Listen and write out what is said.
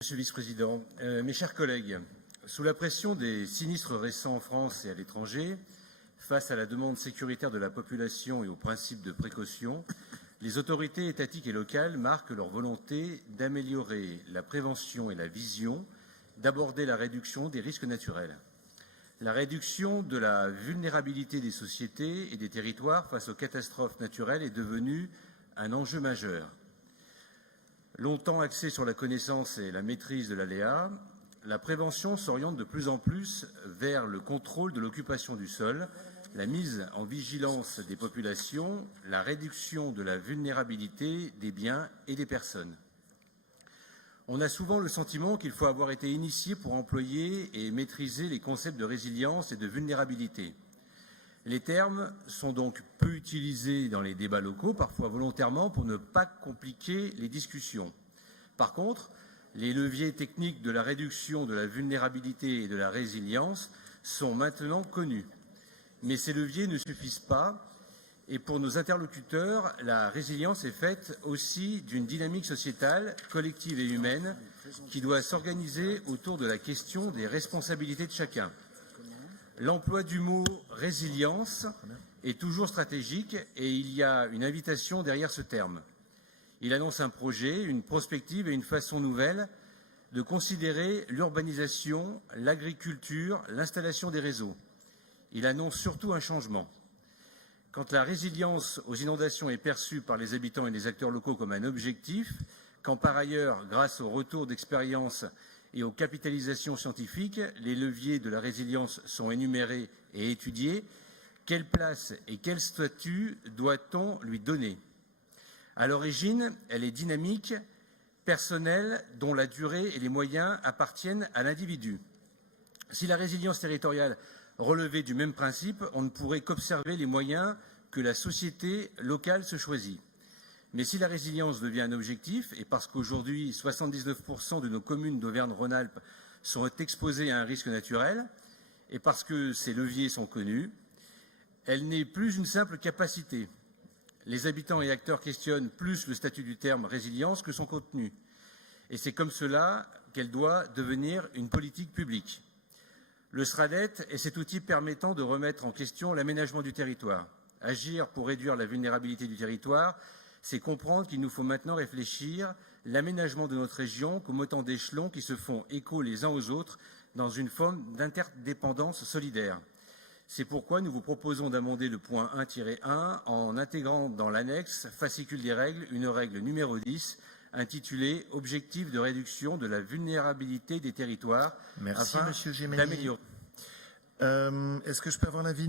Monsieur le Vice-président, mes chers collègues, sous la pression des sinistres récents en France et à l'étranger, face à la demande sécuritaire de la population et au principe de précaution, les autorités étatiques et locales marquent leur volonté d'améliorer la prévention et la vision, d'aborder la réduction des risques naturels. La réduction de la vulnérabilité des sociétés et des territoires face aux catastrophes naturelles est devenue un enjeu majeur. Longtemps axée sur la connaissance et la maîtrise de l'aléa, la prévention s'oriente de plus en plus vers le contrôle de l'occupation du sol, la mise en vigilance des populations, la réduction de la vulnérabilité des biens et des personnes. On a souvent le sentiment qu'il faut avoir été initié pour employer et maîtriser les concepts de résilience et de vulnérabilité. Les termes sont donc peu utilisés dans les débats locaux, parfois volontairement, pour ne pas compliquer les discussions. Par contre, les leviers techniques de la réduction de la vulnérabilité et de la résilience sont maintenant connus. Mais ces leviers ne suffisent pas, et pour nos interlocuteurs, la résilience est faite aussi d'une dynamique sociétale, collective et humaine, qui doit s'organiser autour de la question des responsabilités de chacun. L'emploi du mot « résilience » est toujours stratégique et il y a une invitation derrière ce terme. Il annonce un projet, une prospective et une façon nouvelle de considérer l'urbanisation, l'agriculture, l'installation des réseaux. Il annonce surtout un changement. Quand la résilience aux inondations est perçue par les habitants et les acteurs locaux comme un objectif, quand par ailleurs, grâce au retour d'expérience et aux capitalisations scientifiques, les leviers de la résilience sont énumérés et étudiés, quelle place et quel statut doit-on lui donner? À l'origine, elle est dynamique, personnelle, dont la durée et les moyens appartiennent à l'individu. Si la résilience territoriale relevait du même principe, on ne pourrait qu'observer les moyens que la société locale se choisit. Mais si la résilience devient un objectif, et parce qu'aujourd'hui 79% de nos communes d'Auvergne-Rhône-Alpes sont exposées à un risque naturel, et parce que ces leviers sont connus, elle n'est plus une simple capacité. Les habitants et acteurs questionnent plus le statut du terme résilience que son contenu. Et c'est comme cela qu'elle doit devenir une politique publique. Le SRADET est cet outil permettant de remettre en question l'aménagement du territoire. Agir pour réduire la vulnérabilité du territoire, c'est comprendre qu'il nous faut maintenant réfléchir l'aménagement de notre région comme autant d'échelons qui se font écho les uns aux autres dans une forme d'interdépendance solidaire. C'est pourquoi nous vous proposons d'amender le point 1-1 en intégrant dans l'annexe fascicule des règles une règle numéro 10 intitulée « Objectif de réduction de la vulnérabilité des territoires » Merci, afin Monsieur Gemelli. d'améliorer. Est-ce que je peux avoir l'avis